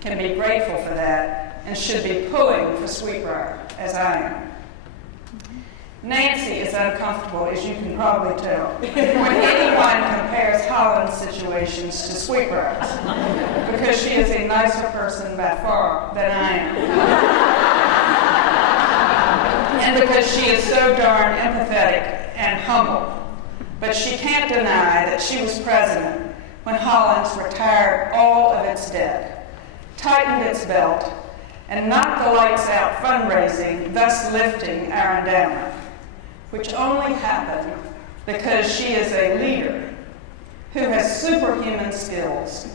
can be grateful for that and should be pulling for Sweetbriar, as I am. Nancy is uncomfortable, as you can probably tell, when anyone compares Holland's situations to Sweetbriar's, because she is a nicer person by far than I am. And because she is so darn empathetic and humble. But she can't deny that she was president when Holland's retired all of its debt, tightened its belt, and knocked the lights out fundraising, thus lifting our endowment, which only happened because she is a leader who has superhuman skills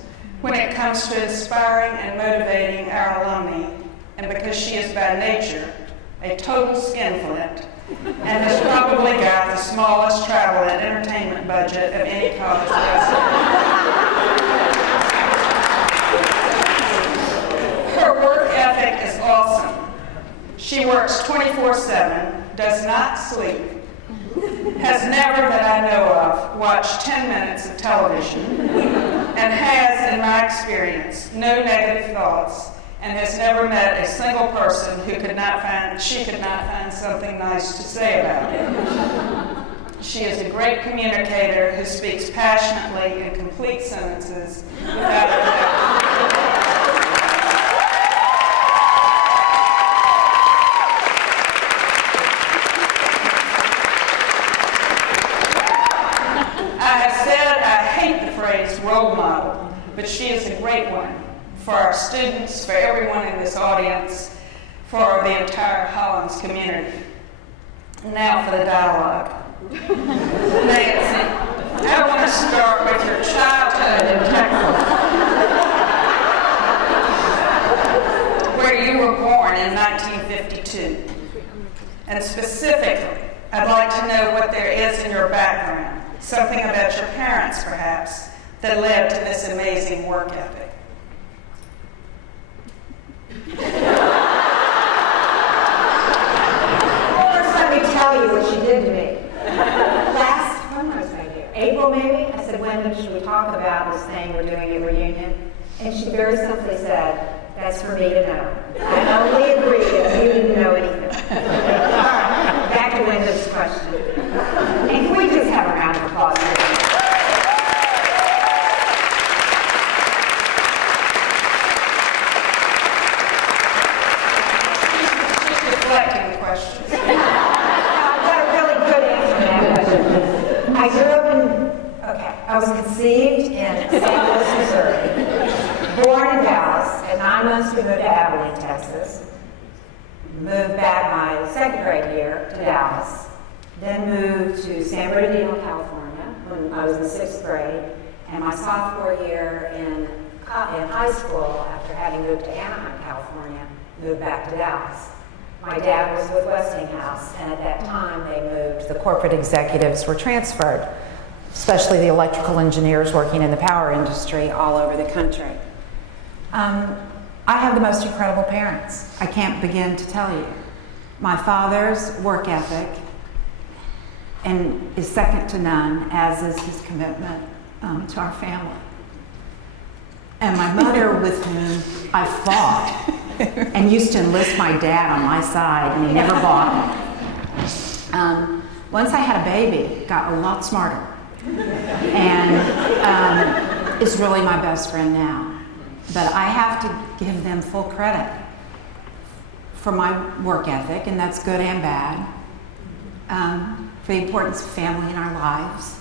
when it comes to inspiring and motivating our alumni, and because she is by nature a total skinflint and has probably got the smallest travel and entertainment budget of any college president. Her work ethic is awesome. She works 24/7, does not sleep, has never, that I know of, watched 10 minutes of television, and has, in my experience, no negative thoughts, and has never met a single person who she could not find something nice to say about it. She is a great communicator who speaks passionately in complete sentences without a role model, but she is a great one for our students, for everyone in this audience, for the entire Holland's community. Now for the dialogue. Nancy, I want to start with your childhood in Texas, where you were born in 1952. And specifically, I'd like to know what there is in your background, something about your parents, perhaps, that led to this amazing work ethic. First, let me tell you what she did to me. When was I here? April, maybe? I said, Wyndham, should we talk about this thing we're doing at reunion? And she very simply said, that's for me to know. I only agree if you didn't know anything. All right, back to Wyndham's question. And can we just have a round of applause for her? I was conceived in St. Louis, Missouri, born in Dallas. At 9 months, we moved to Abilene, Texas. Moved back my second grade year to Dallas. Then moved to San Bernardino, California, when I was in 6th grade. And my sophomore year in high school, after having moved to Anaheim, California, moved back to Dallas. My dad was with Westinghouse, and at that time, they moved. The corporate executives were transferred, especially the electrical engineers working in the power industry all over the country. I have the most incredible parents. I can't begin to tell you. My father's work ethic is second to none, as is his commitment to our family. And my mother, with whom I fought and used to enlist my dad on my side, and he never bought me. Once I had a baby, got a lot smarter. And is really my best friend now. But I have to give them full credit for my work ethic, and that's good and bad, for the importance of family in our lives,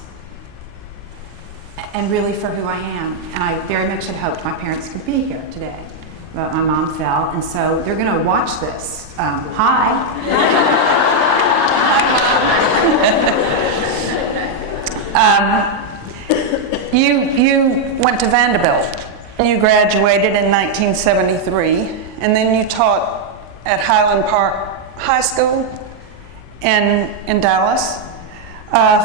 and really for who I am. And I very much had hoped my parents could be here today, but my mom fell, and so they're going to watch this. Hi. You went to Vanderbilt. You graduated in 1973, and then you taught at Highland Park High School in Dallas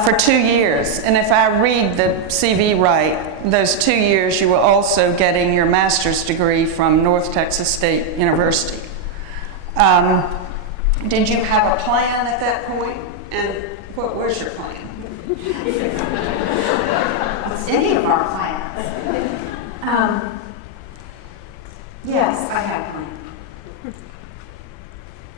for 2 years. And if I read the CV right, those 2 years you were also getting your master's degree from North Texas State University. Did you have a plan at that point? And what was your plan? Any of our plans. Yes, I have one.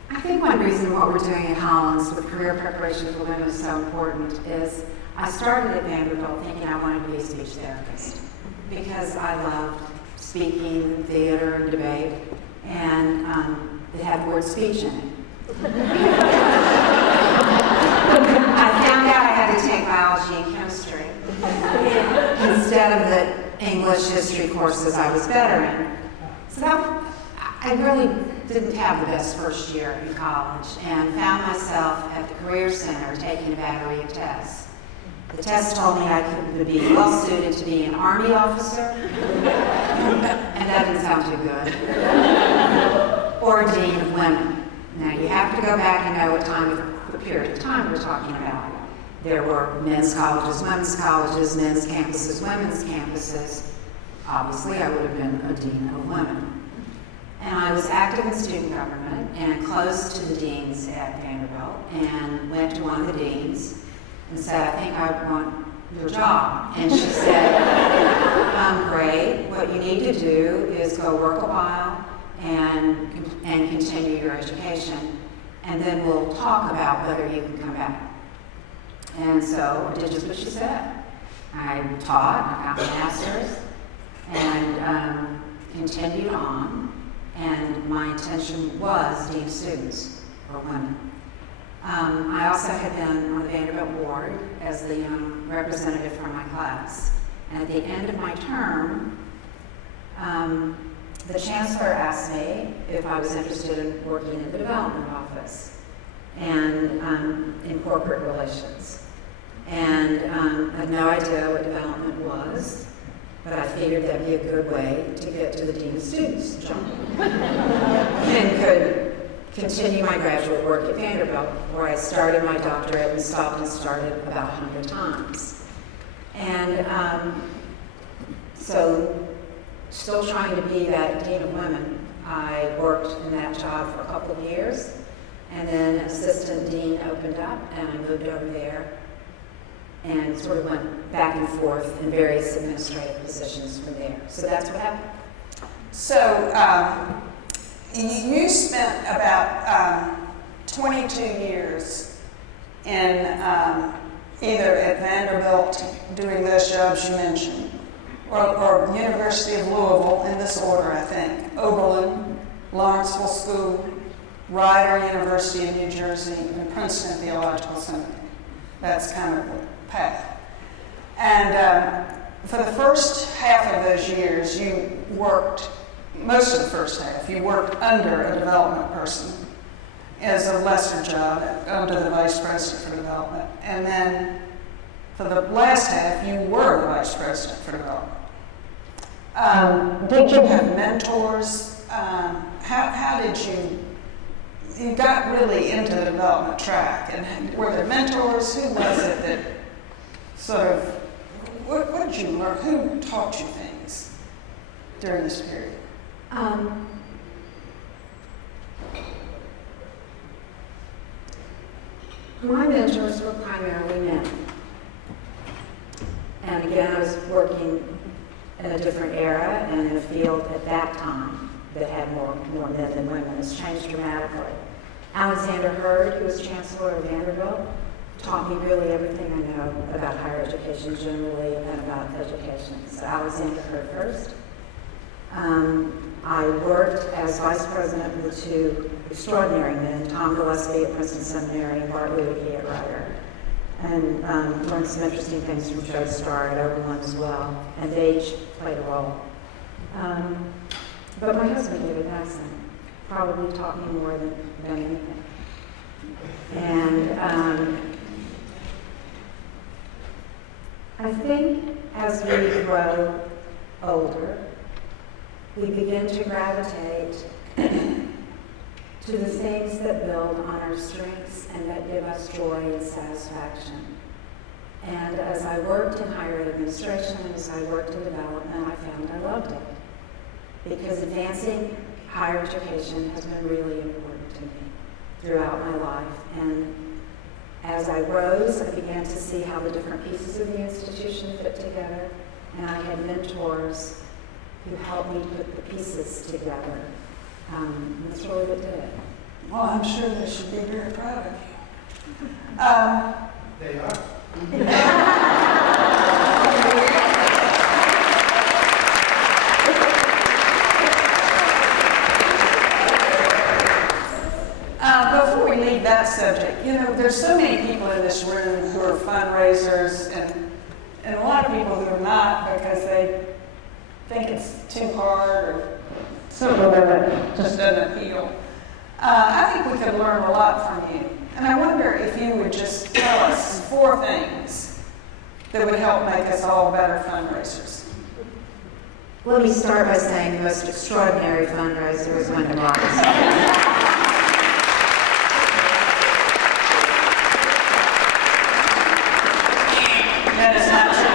I think one reason what we're doing at Hollins with career preparation for women is so important is I started at Vanderbilt thinking I wanted to be a speech therapist because I loved speaking, theater, and debate, and it had the word speech in it. I found out I had to take biology and chemistry instead of the English history courses I was better in. So that, I really didn't have the best first year in college and found myself at the Career Center taking a battery of tests. The test told me I could be well suited to be an Army officer, and that didn't sound too good, or Dean of Women. Now you have to go back and know what period of time we're talking about. There were men's colleges, women's campuses, women's campuses. Obviously, I would have been a Dean of Women. And I was active in student government and close to the deans at Vanderbilt and went to one of the deans and said, I think I want your job. And she said, great, what you need to do is go work a while and continue your education, and then we'll talk about whether you can come back. And so I did just what she said. I taught, I got my master's, and continued on. And my intention was Dean of Students for women. I also had been on the Vanderbilt board as the representative for my class. And at the end of my term, the chancellor asked me if I was interested in working in the development office and in corporate relations. And I had no idea what development was, but I figured that'd be a good way to get to the Dean of Students job and could continue my graduate work at Vanderbilt, where I started my doctorate and stopped and started about 100 times. And so, still trying to be that Dean of Women, I worked in that job for a couple of years, and then Assistant Dean opened up, and I moved over there and sort of went back and forth in various administrative positions from there. So that's what happened. So you spent about 22 years in either at Vanderbilt doing those jobs you mentioned, or University of Louisville, in this order, I think, Oberlin, Lawrenceville School, Rider University in New Jersey, and Princeton Theological Seminary. That's kind of the path. And for the first half of those years, you worked, most of the first half, you worked under a development person as a lesser job under the vice president for development. And then for the last half, you were the vice president for development. Did you have mentors? How did you got really into the development track, and were there mentors? Who was it that sort of, what did you learn? Who taught you things during this period? My mentors were primarily men. And again, I was working in a different era and in a field at that time that had more men than women. It's changed dramatically. Alexander Hurd, who was chancellor of Vanderbilt, taught me really everything I know about higher education generally and about education. So Alexander Hurd first. I worked as vice president with two extraordinary men, Tom Gillespie at Princeton Seminary and Bart Luedeke at Rider, and learned some interesting things from Joe Starr at Oberlin as well, and age played a role. But my husband, David Madison, probably taught me more than anything. And I think as we grow older, we begin to gravitate to the things that build on our strengths and that give us joy and satisfaction. And as I worked in higher ed administration and as I worked in development, I found I loved it. Because advancing higher education has been really important to me throughout my life. And as I rose, I began to see how the different pieces of the institution fit together. And I had mentors who helped me put the pieces together. That's really what did it. Well, I'm sure they should be very proud of you. They are. Before we leave that subject, there's so many people in this room who are fundraisers and a lot of people who are not because they think it's too hard or something that just doesn't appeal. I think we could learn a lot from you. And I wonder if you would just tell us 4 things that would help make us all better fundraisers. Let me start by saying the most extraordinary fundraiser is Wyndham Robinson. That is not true.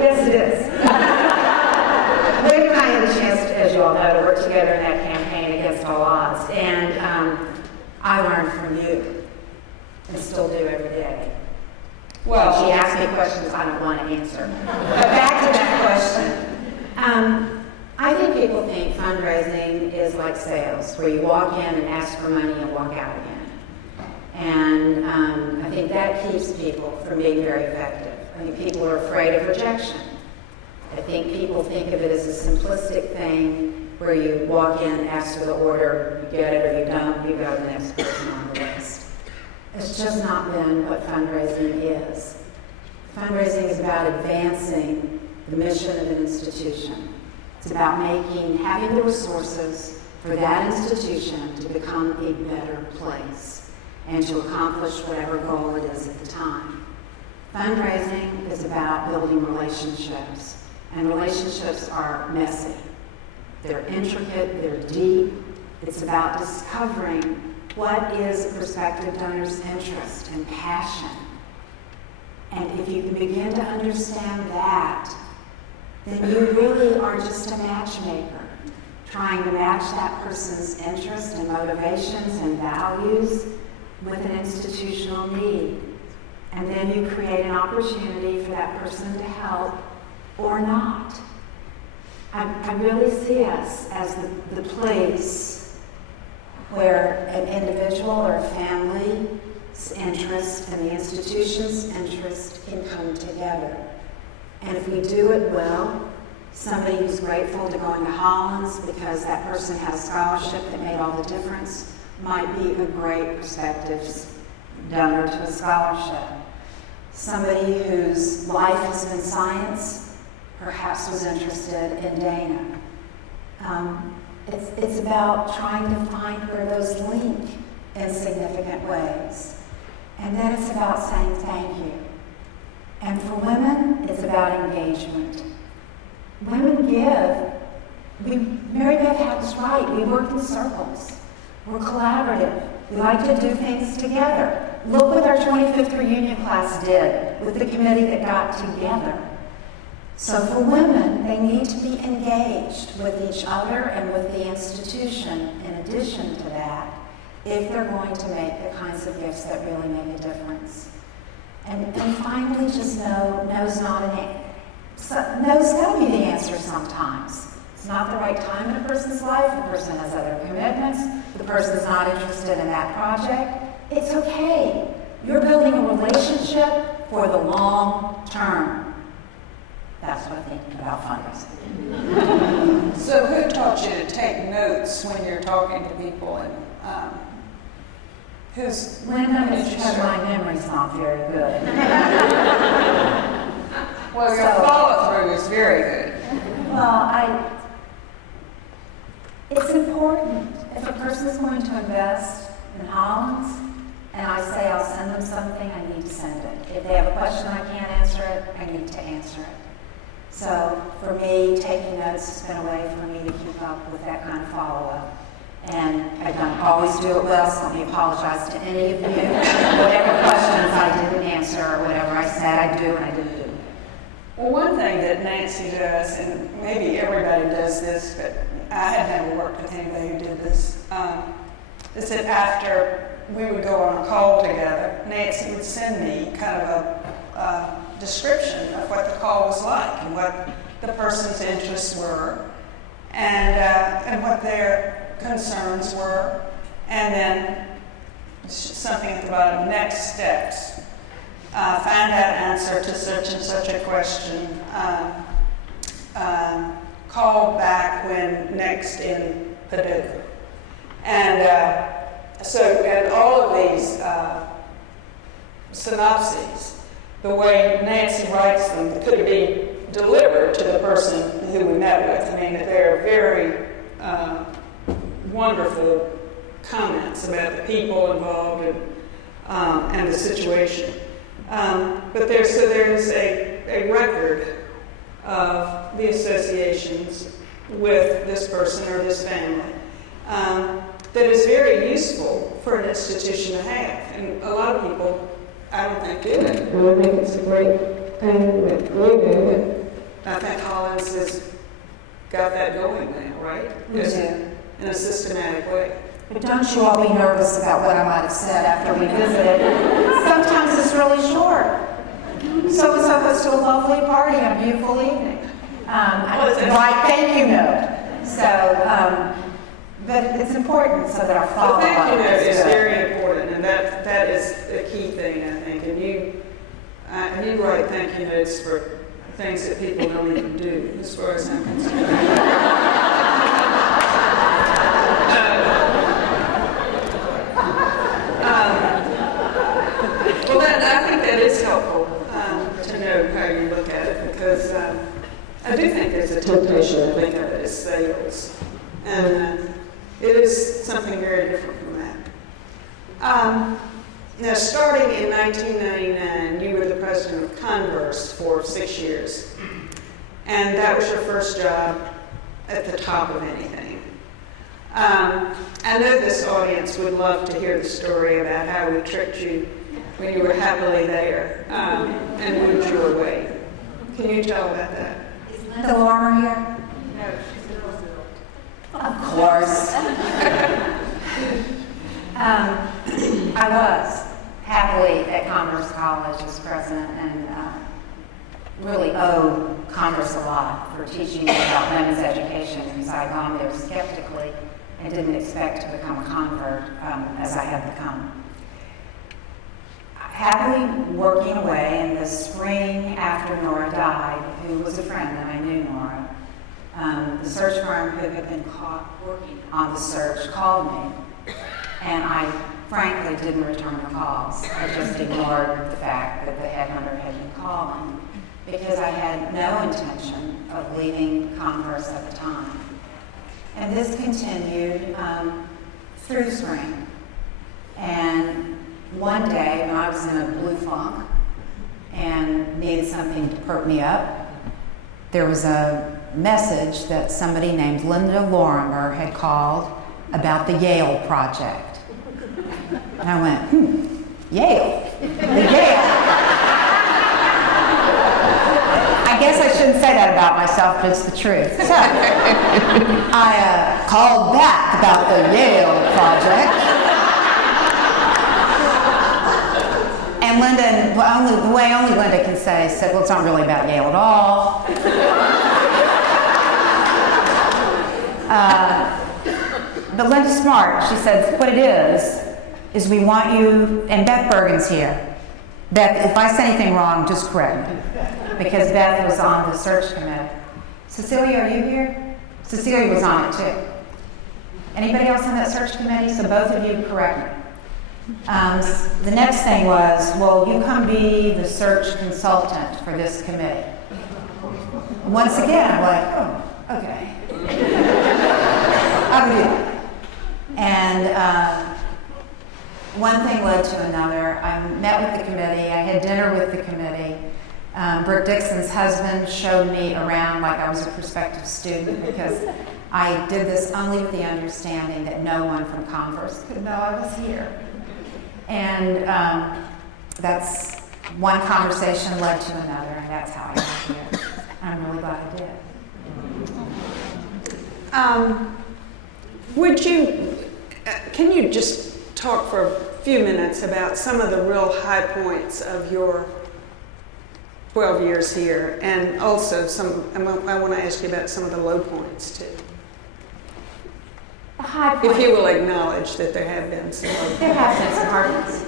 Yes, it is. Wade and I had a chance, as you all know, to work together in that campaign against all odds. And I learned from you, and still do every day. Well, She asked me questions I don't want to answer. But back to that question. I think people think fundraising is like sales, where you walk in and ask for money and walk out again. And I think that keeps people from being very effective. I think people are afraid of rejection. I think people think of it as a simplistic thing where you walk in, ask for the order, you get it or you don't, you go to the next person on the list. It's just not been what fundraising is. Fundraising is about advancing the mission of an institution. It's about having the resources for that institution to become a better place and to accomplish whatever goal it is at the time. Fundraising is about building relationships, and relationships are messy. They're intricate, they're deep. It's about discovering what is a prospective donor's interest and passion. And if you can begin to understand that, then you really are just a matchmaker, trying to match that person's interests and motivations and values with an institutional need. And then you create an opportunity for that person to help or not. I really see us as the place where an individual or a family's interest and the institution's interest can come together. And if we do it well, somebody who's grateful to going to Hollins because that person had a scholarship that made all the difference might be a great prospective donor to a scholarship. Somebody whose life has been science perhaps was interested in Dana. It's about trying to find where those link in significant ways. And then it's about saying thank you. And for women, it's about engagement. Women give. Mary Beth had this right. We work in circles. We're collaborative. We like to do things together. Look what our 25th reunion class did with the committee that got together. So for women, they need to be engaged with each other and with the institution in addition to that, if they're going to make the kinds of gifts that really make a difference. And finally, just no's got to be the answer sometimes. It's not the right time in a person's life, the person has other commitments, the person's not interested in that project. It's okay. You're building a relationship for the long term. That's what I think about fundraising. So who taught you to take notes when you're talking to people? And Linda, it's because my memory's not very good. Well, your follow-through is very good. Well, it's important. If a person's going to invest in Hollins, and I say I'll send them something, I need to send it. If they have a question I can't answer it, I need to answer it. So for me, taking notes has been a way for me to keep up with that kind of follow-up. And I don't always do it well, so let me apologize to any of you. Whatever questions I didn't answer or whatever I said I do and I didn't do. Well, one thing that Nancy does, and maybe everybody does this, but I had never worked with anybody who did this, is that after we would go on a call together, Nancy would send me kind of description of what the call was like and what the person's interests were and what their concerns were. And then something at the bottom, next steps. Find out answer to such and such a question. Call back when next in Paducah. And and all of these synopses, the way Nancy writes them, could be delivered to the person who we met with. I mean, they're very wonderful comments about the people involved and the situation. But there's a record of the associations with this person or this family that is very useful for an institution to have. And a lot of people, I don't think, do it. And I think it's a great thing that you do. I think Hollins has got that going now, right? In a systematic way. But don't you all be nervous about what I might have said after we visited. Sometimes it's really short. So it's supposed to a lovely party on a beautiful evening. Right, thank you note. So, but it's important so that our follow-up The thank you note is good. very important, and that is a key thing, I think. And you write thank you notes for things that people don't even do, as far as I'm concerned. Well, I think that is helpful to know how you look at it, because I do think there's a temptation to think of it as sales, and it is something very different from that. Now, starting in 1999, you were the president of Converse for 6 years, and that was your first job at the top of anything. I know this audience would love to hear the story about how we tricked you when you were happily there and moved you away. Can you tell about that? Is Linda Lorimer here? No, she's in Brazil. Of course. I was happily at Commerce College as president and really owe Commerce a lot for teaching me about women's education, because I had gone there skeptically and didn't expect to become a convert as I had become. Happily working away in the spring after Nora died, who was a friend and I knew Nora, the search firm who had been working on the search called me, and I frankly didn't return the calls. I just ignored the fact that the headhunter had been calling because I had no intention of leaving Converse at the time. And this continued through spring. And one day when I was in a blue funk and needed something to perk me up, there was a message that somebody named Linda Lorimer had called about the Yale project. And I went, Yale? The Yale? I guess I shouldn't say that about myself, but it's the truth. So I called back about the Yale project. And Linda, the way only Linda can say, said, well, it's not really about Yale at all. But Linda's smart. She said, what it is we want you, and Beth Bergen's here. Beth, if I say anything wrong, just correct me. Because Beth was on the search committee. Cecilia, are you here? Cecilia was on it too. Anybody else on that search committee? So both of you correct me. The next thing was, well, you come be the search consultant for this committee. Once again, I'm like, oh, okay. I'll do that. And one thing led to another. I met with the committee. I had dinner with the committee. Brooke Dixon's husband showed me around like I was a prospective student, because I did this only with the understanding that no one from Converse could know I was here. And that's one conversation led to another, and that's how I got here. I'm really glad I did. Can you just talk for a few minutes about some of the real high points of your 12 years here, and also I want to ask you about some of the low points too. The high If points. you will acknowledge that there have been some low points. There have been some hard ones.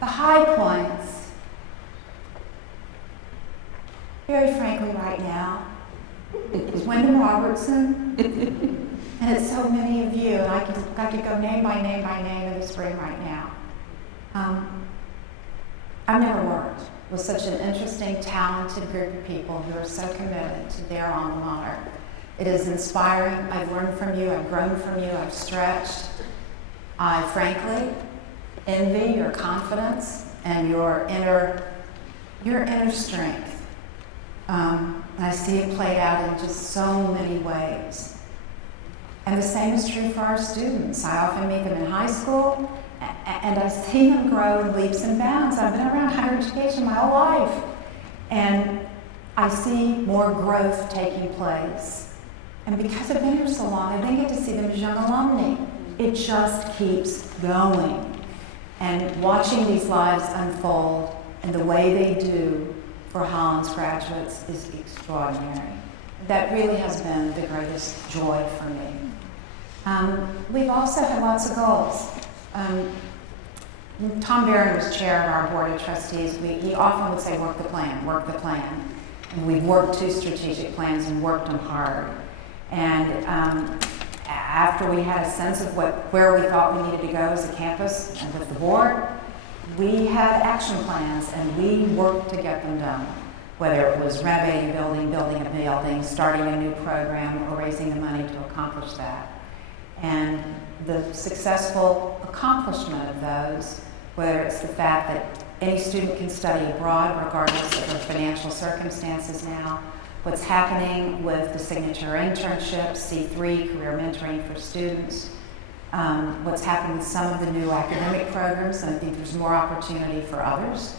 The high points, very frankly right now, is Wyndham Robertson, and it's so many of you, and I could go name by name by name in this room right now. I've never worked with such an interesting, talented group of people who are so committed to their alma mater. It is inspiring. I've learned from you, I've grown from you, I've stretched. I frankly envy your confidence and your inner strength. I see it played out in just so many ways. And the same is true for our students. I often meet them in high school, and I see them grow in leaps and bounds. I've been around higher education my whole life, and I see more growth taking place. And because I've been here so long, I didn't get to see them as young alumni. It just keeps going. And watching these lives unfold and the way they do for Hollins graduates is extraordinary. That really has been the greatest joy for me. We've also had lots of goals. Tom Barron was chair of our board of trustees. He often would say, work the plan, work the plan. And we've worked 2 strategic plans and worked them hard. And after we had a sense of where we thought we needed to go as a campus and with the board, we had action plans and we worked to get them done. Whether it was renovating a building, building a building, starting a new program, or raising the money to accomplish that. And the successful accomplishment of those, whether it's the fact that any student can study abroad regardless of their financial circumstances now, what's happening with the signature internships, C3, career mentoring for students, what's happened with some of the new academic programs, and I think there's more opportunity for others,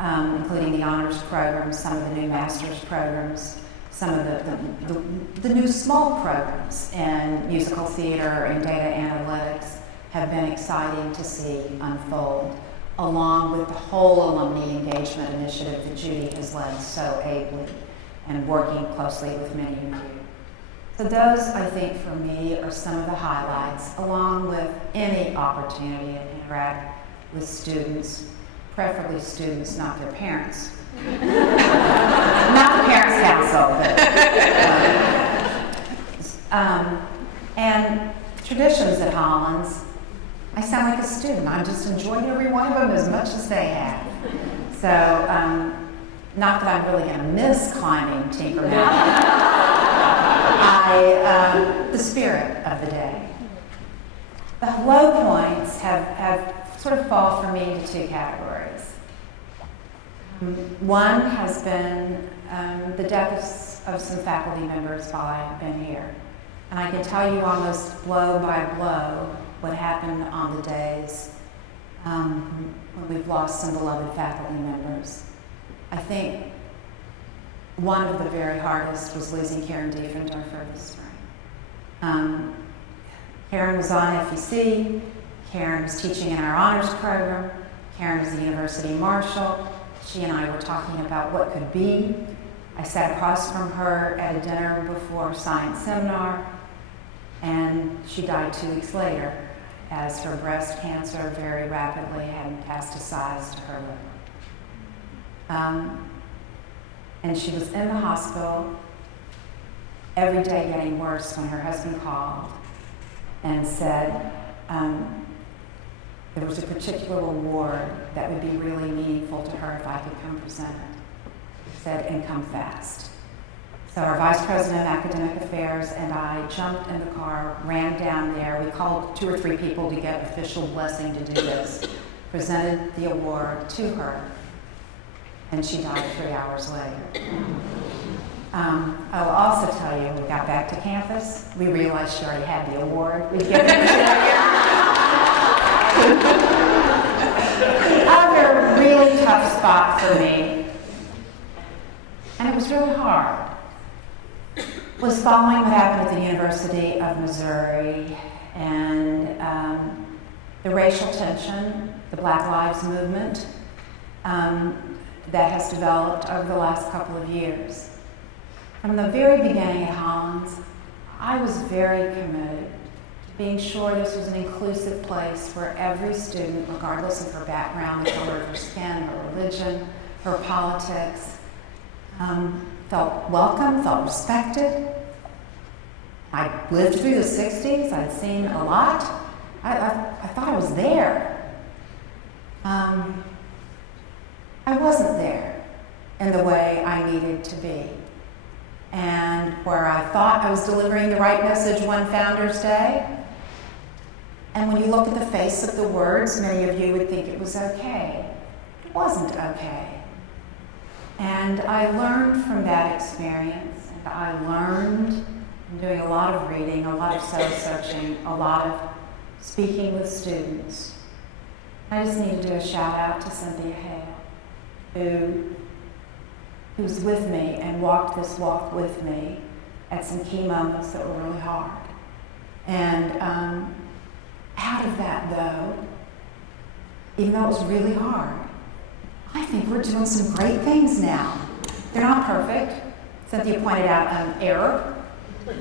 including the honors programs, some of the new master's programs, some of the new small programs in musical theater and data analytics have been exciting to see unfold, along with the whole alumni engagement initiative that Judy has led so ably and working closely with many of you. So those, I think, for me, are some of the highlights, along with any opportunity to interact with students, preferably students, not their parents. Not the parents' council, but, and traditions at Hollins. I sound like a student. I just enjoyed every one of them as much as they have. So, not that I'm really going to miss climbing Tinker Mountain. The spirit of the day. The low points have sort of fall for me into 2 categories. One has been the deaths of some faculty members while I've been here. And I can tell you almost blow by blow what happened on the days when we've lost some beloved faculty members. I think one of the very hardest was losing Karen Diefendorfer this spring. Karen was on FEC, Karen was teaching in our honors program, Karen was the University Marshal. She and I were talking about what could be. I sat across from her at a dinner before science seminar, and she died 2 weeks later as her breast cancer very rapidly had metastasized to her liver. And she was in the hospital every day getting worse when her husband called and said there was a particular award that would be really meaningful to her if I could come present it. He said, and come fast. So our Vice President of Academic Affairs and I jumped in the car, ran down there. We called 2 or 3 people to get official blessing to do this, presented the award to her, and she died 3 hours later. I'll also tell you, when we got back to campus, we realized she already had the award. We'd given it to her. The other really tough spot for me, and it was really hard, was following what happened at the University of Missouri and the racial tension, the Black Lives Movement. that has developed over the last couple of years. From the very beginning at Hollins, I was very committed to being sure this was an inclusive place where every student, regardless of her background, the color of her skin, her religion, her politics, felt welcome, felt respected. I lived through the 60s, I'd seen a lot. I thought I was there. I wasn't there in the way I needed to be. And where I thought I was delivering the right message one Founders Day, and when you look at the face of the words, many of you would think it was okay. It wasn't okay. And I learned from that experience, and I learned from doing a lot of reading, a lot of soul-searching, a lot of speaking with students. I just need to do a shout out to Cynthia Hale, who was with me and walked this walk with me at some key moments that were really hard. And out of that, though, even though it was really hard, I think we're doing some great things now. They're not perfect. Cynthia pointed out an error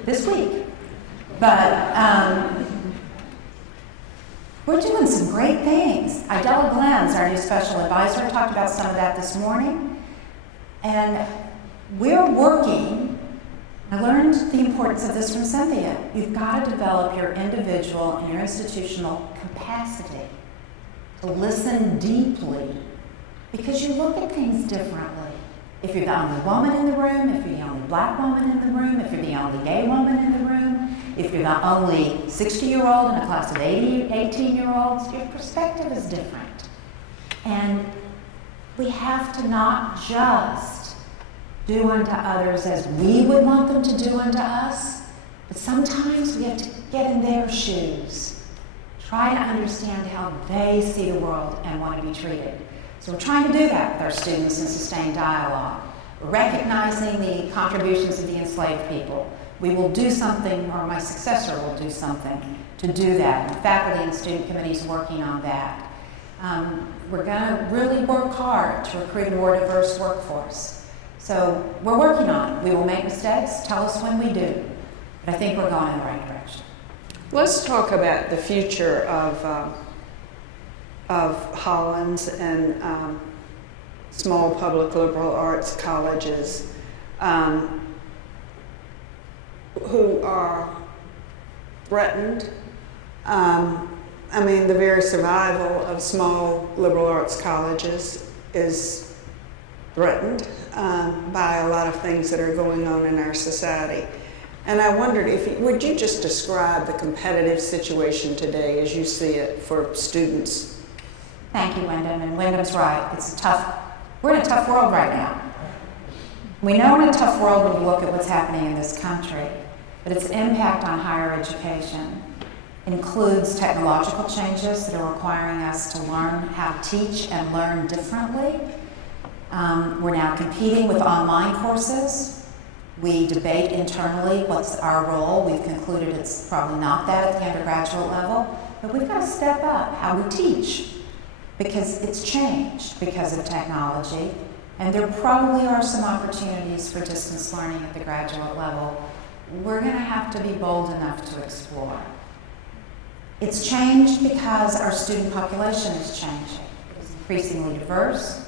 this week. But we're doing some great things. Idella Glenn's our new special advisor, talked about some of that this morning. And we're working, I learned the importance of this from Cynthia. You've got to develop your individual and your institutional capacity to listen deeply, because you look at things differently. If you're the only woman in the room, if you're the only black woman in the room, if you're the only gay woman in the room, if you're the only 60-year-old in a class of 18-year-olds, your perspective is different. And we have to not just do unto others as we would want them to do unto us, but sometimes we have to get in their shoes, try to understand how they see the world and want to be treated. So we're trying to do that with our students in sustained dialogue. We're recognizing the contributions of the enslaved people. We will do something, or my successor will do something to do that. The faculty and student committees working on that. We're going to really work hard to recruit a more diverse workforce. So we're working on it. We will make mistakes, tell us when we do. But I think we're going in the right direction. Let's talk about the future of Hollins and small public liberal arts colleges who are threatened. The very survival of small liberal arts colleges is threatened by a lot of things that are going on in our society. And I wondered would you just describe the competitive situation today as you see it for students? Thank you, Wyndham. And Wyndham's right. We're in a tough world right now. We know we're in a tough world when we look at what's happening in this country, but its impact on higher education includes technological changes that are requiring us to learn how to teach and learn differently. We're now competing with online courses. We debate internally what's our role. We've concluded it's probably not that at the undergraduate level, but we've got to step up how we teach, because it's changed because of technology, and there probably are some opportunities for distance learning at the graduate level. We're going to have to be bold enough to explore. It's changed because our student population is changing. It's increasingly diverse.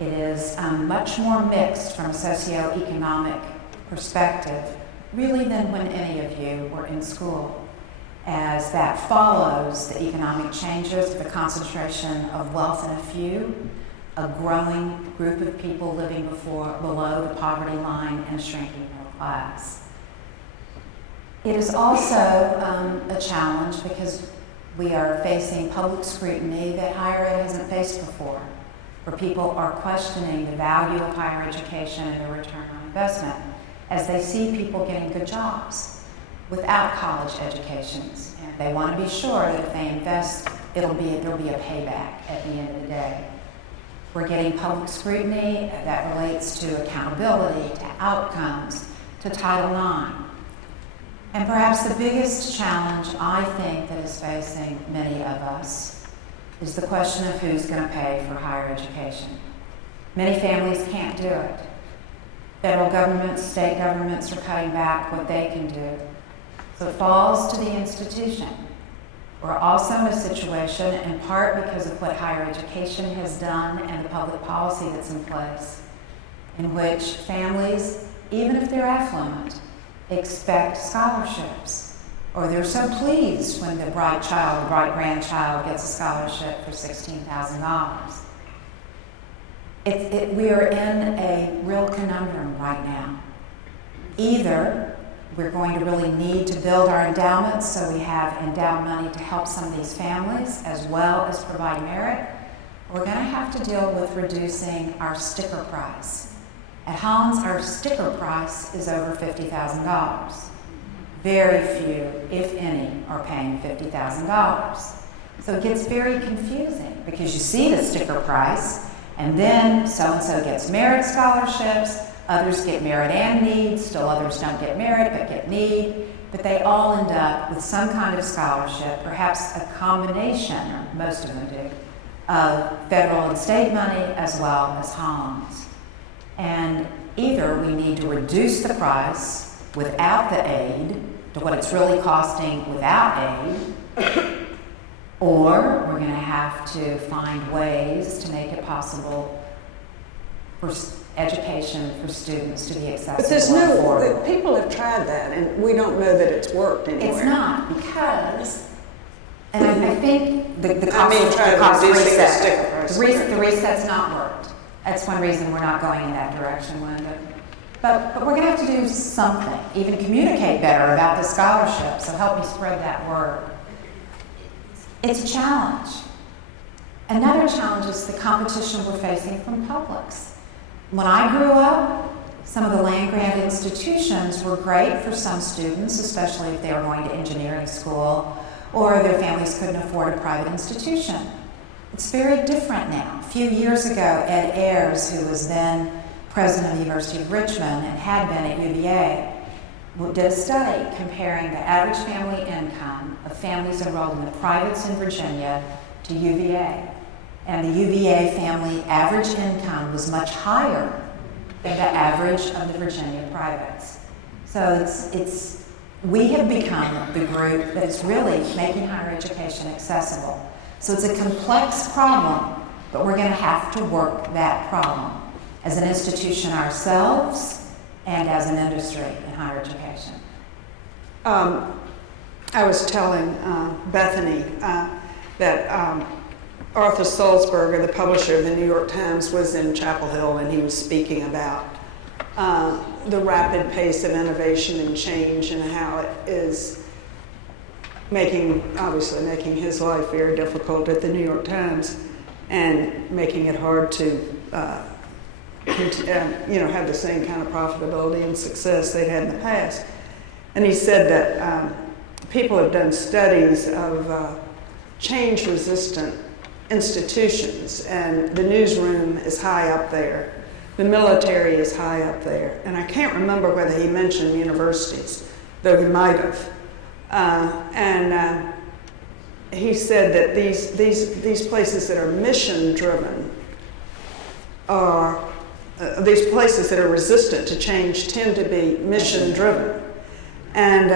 It is much more mixed from a socioeconomic perspective, really, than when any of you were in school, as that follows the economic changes, the concentration of wealth in a few, a growing group of people living below the poverty line, and a shrinking middle class. It is also a challenge because we are facing public scrutiny that higher ed hasn't faced before, where people are questioning the value of higher education and the return on investment as they see people getting good jobs without college educations. And they want to be sure that if they invest, there'll be a payback at the end of the day. We're getting public scrutiny that relates to accountability, to outcomes, to Title IX. And perhaps the biggest challenge, I think, that is facing many of us is the question of who's going to pay for higher education. Many families can't do it. Federal governments, state governments are cutting back what they can do. So it falls to the institution. We're also in a situation, in part because of what higher education has done and the public policy that's in place, in which families, even if they're affluent, expect scholarships. Or they're so pleased when the bright child, the bright grandchild gets a scholarship for $16,000. We are in a real conundrum right now. Either we're going to really need to build our endowments so we have endowed money to help some of these families as well as provide merit. We're going to have to deal with reducing our sticker price. At Hollins, our sticker price is over $50,000. Very few, if any, are paying $50,000. So it gets very confusing because you see the sticker price, and then so-and-so gets merit scholarships, others get merit and need, still others don't get merit but get need, but they all end up with some kind of scholarship, perhaps a combination, or most of them do, of federal and state money as well as Hollins. And either we need to reduce the price without the aid to what it's really costing without aid, or we're going to have to find ways to make it possible for education for students to be accessible. But there's and affordable. people have tried that, and we don't know that it's worked anywhere. It's not, because, and I think the I mean, cost, try the to cost reduce the reset, sticker price. the reset's not worked. That's one reason we're not going in that direction, Linda. But we're going to have to do something, even communicate better about the scholarship, so help me spread that word. It's a challenge. Another challenge is the competition we're facing from publics. When I grew up, some of the land-grant institutions were great for some students, especially if they were going to engineering school or their families couldn't afford a private institution. It's very different now. A few years ago, Ed Ayers, who was then president of the University of Richmond and had been at UVA, did a study comparing the average family income of families enrolled in the privates in Virginia to UVA. And the UVA family average income was much higher than the average of the Virginia privates. So we have become the group that's really making higher education accessible. So it's a complex problem, but we're going to have to work that problem as an institution ourselves and as an industry in higher education. I was telling Bethany that Arthur Sulzberger, the publisher of the New York Times, was in Chapel Hill, and he was speaking about the rapid pace of innovation and change and how it is obviously making his life very difficult at the New York Times and making it hard to have the same kind of profitability and success they'd had in the past. And he said that people have done studies of change-resistant institutions, and the newsroom is high up there. The military is high up there. And I can't remember whether he mentioned universities, though he might have. He said that these places that are mission-driven are these places that are resistant to change tend to be mission-driven, and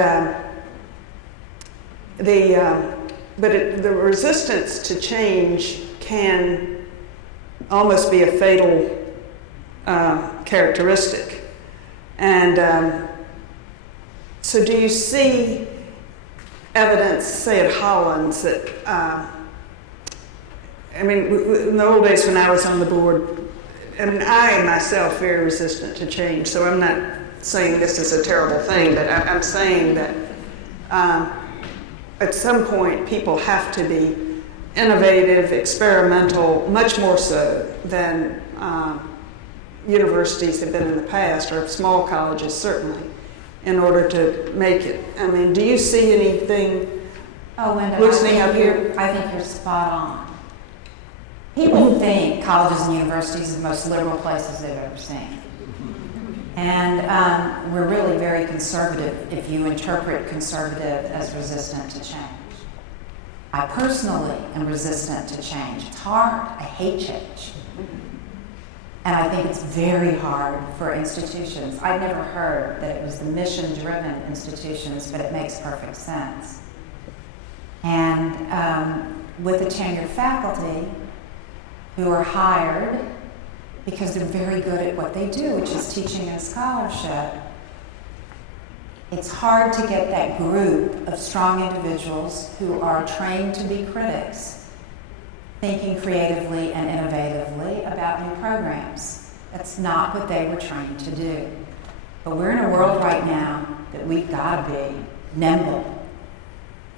the resistance to change can almost be a fatal characteristic. And so, do you see evidence, say at Hollins, that in the old days when I was on the board, I am myself very resistant to change, so I'm not saying this is a terrible thing, but I'm saying that at some point people have to be innovative, experimental, much more so than universities have been in the past, or small colleges certainly, in order to make it. Do you see anything loosening up here? I think you're spot on. People think colleges and universities are the most liberal places they've ever seen. And we're really very conservative if you interpret conservative as resistant to change. I personally am resistant to change. It's hard. I hate change. And I think it's very hard for institutions. I've never heard that it was the mission-driven institutions, but it makes perfect sense. And with the tenured faculty who are hired because they're very good at what they do, which is teaching and scholarship, it's hard to get that group of strong individuals who are trained to be critics, thinking creatively and innovatively about new programs. That's not what they were trained to do. But we're in a world right now that we've got to be nimble.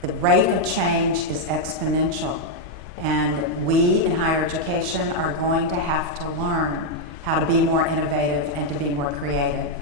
The rate of change is exponential, and we in higher education are going to have to learn how to be more innovative and to be more creative.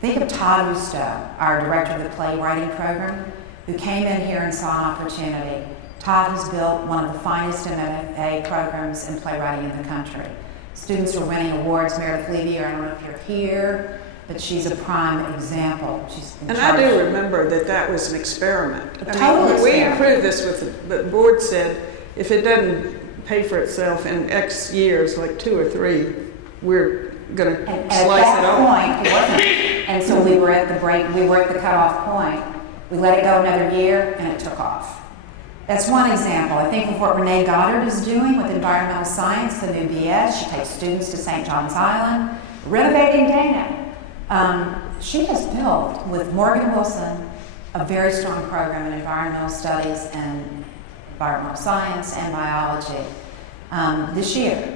Think of Todd Usto, our director of the playwriting program, who came in here and saw an opportunity. Todd has built one of the finest MFA programs in playwriting in the country. Students are winning awards. Meredith Levy, I don't know if you're here, but she's a prime example. She's in And charge. I do remember that that was an experiment. Total When we experiment. approved this with the board said, if it doesn't pay for itself in X years, like 2 or 3, we're going to And slice at it that off. point, it wasn't. And so we were at the break, we were at the cutoff point. We let it go another year, and it took off. That's one example. I think of what Renee Goddard is doing with environmental science, the new BS. She takes students to St. John's Island, renovating Dana. She has built, with Morgan Wilson, a very strong program in environmental studies and environmental science and biology. This year,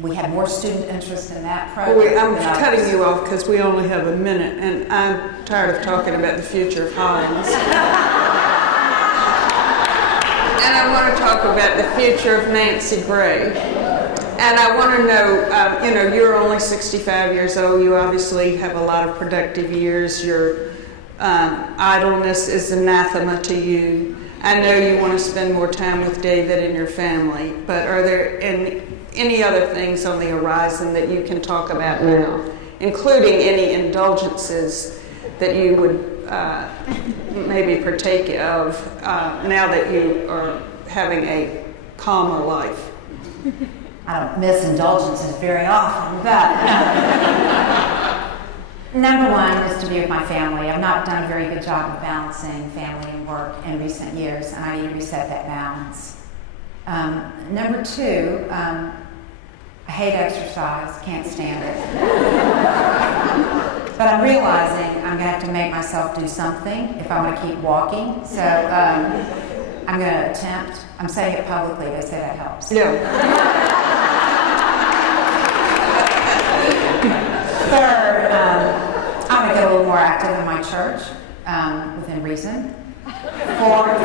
we had more student interest in that program. I'm than cutting others. you off because we only have a minute, and I'm tired of talking about the future of Hollins. And I want to talk about the future of Nancy Gray. And I want to know, you're only 65 years old. You obviously have a lot of productive years. Your idleness is anathema to you. I know you want to spend more time with David and your family, but are there any other things on the horizon that you can talk about now, including any indulgences that you would maybe partake of now that you are having a calmer life? I don't miss indulgences very often, but number one is to be with my family. I've not done a very good job of balancing family and work in recent years, and I need to reset that balance. Number two, I hate exercise, can't stand it. But I'm realizing I'm going to have to make myself do something if I want to keep walking. So I'm going to attempt. I'm saying it publicly. They say that helps. Yeah. Third, I'm going to get a little more active in my church, within reason. Fourth,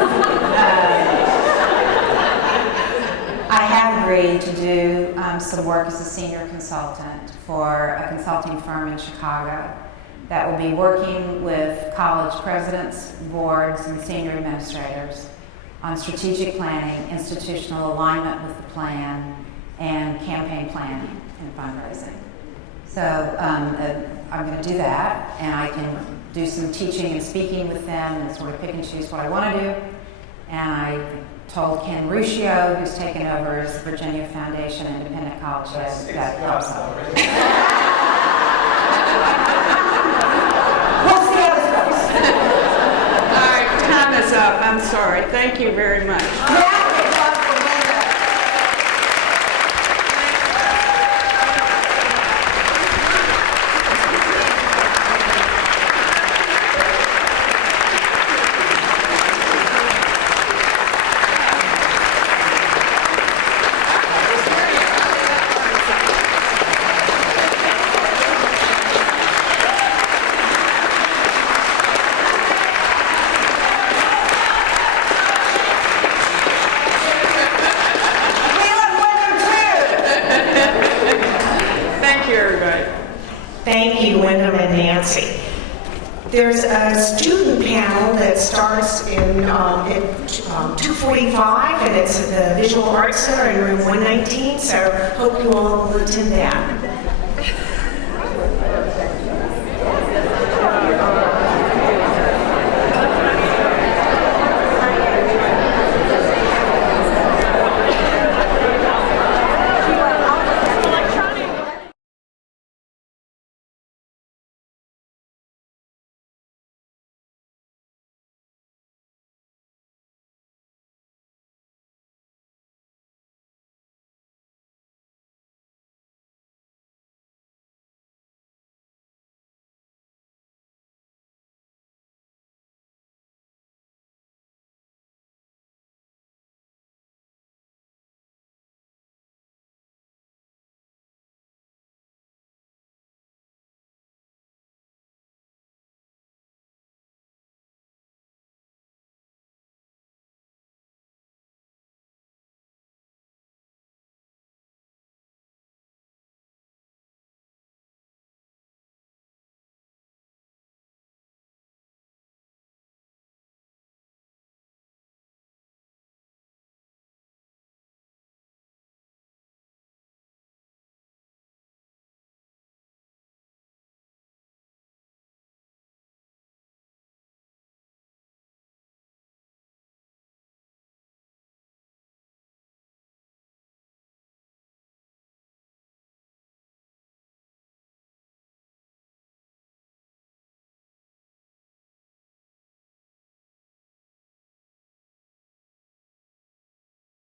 I have agreed to do some work as a senior consultant for a consulting firm in Chicago that will be working with college presidents, boards, and senior administrators on strategic planning, institutional alignment with the plan, and campaign planning and fundraising. So I'm going to do that, and I can do some teaching and speaking with them and sort of pick and choose what I want to do. And I told Ken Ruscio, who's taken over as Virginia Foundation Independent College Head, that helps out. We'll see how this goes. All right, time is up. I'm sorry. Thank you very much. Thank you, Wyndham and Nancy. There's a student panel that starts in 2:45, and it's at the Visual Arts Center in room 119, so hope you all will attend that.